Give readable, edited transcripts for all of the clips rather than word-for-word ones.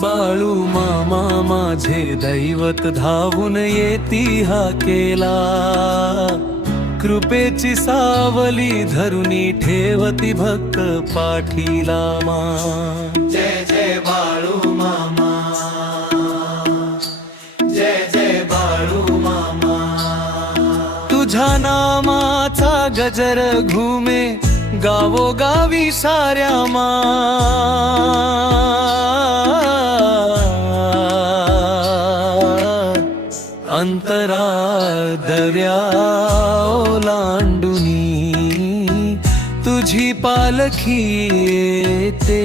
बाळू मामा माझे दैवत धावून येती हा केला, कृपेची सावली धरुनी ठेवती भक्त पाठीला मा। जय जय बाळू मामा, जय जय बाळू मामा। तुझ्या नामाचा गजर घुमे गावोगावी साऱ्या मा। अंतरा दर्या ओलांडुनी तुझी पालखी येते,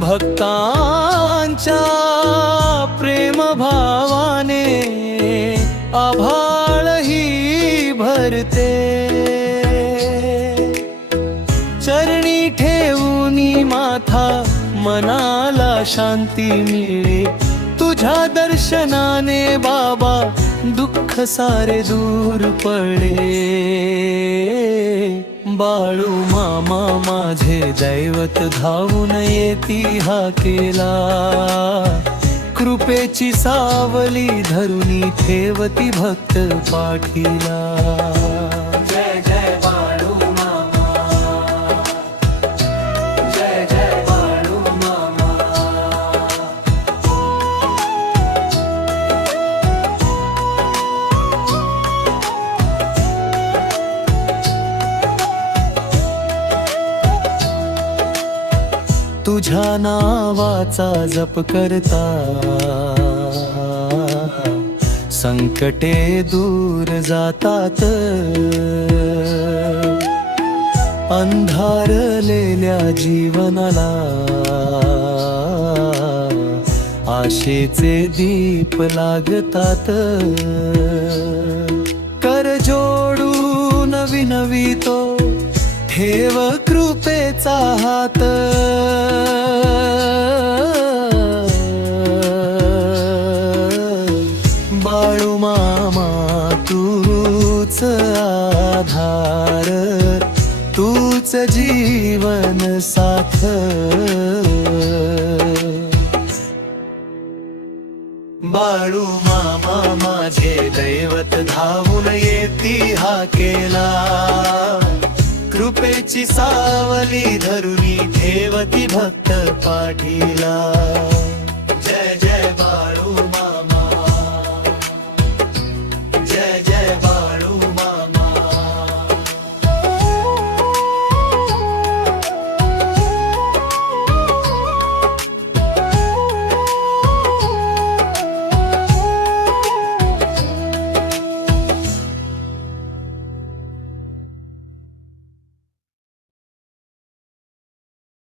भक्तांच्या प्रेम भावाने आभाळही भरते। चरणी ठेवूनी माथा मनाला शांती मिळे, तुझ्या दर्शनाने बाबा दुःख सारे दूर पडे। बाळू मामा माझे दैवत धावून येती हा केला, कृपेची सावली धरुनी ठेवती भक्त पाठीला। जय जय बाळू मामा, जय जय बाळू मामा। तुझ्या नावाचा जप करता संकटे दूर जातात, अंधारलेल्या जीवनाला आशेचे दीप लागतात। कर जोडून विनवितो ठेव कृपेचा हात, बाळू मामा तूच आधार, तूच जीवन साथ। बाळू मामा माझे दैवत धावून येती हा केला, कृपेची सावली धरुनी ठेवती भक्त पाठीला। जय जय बाळू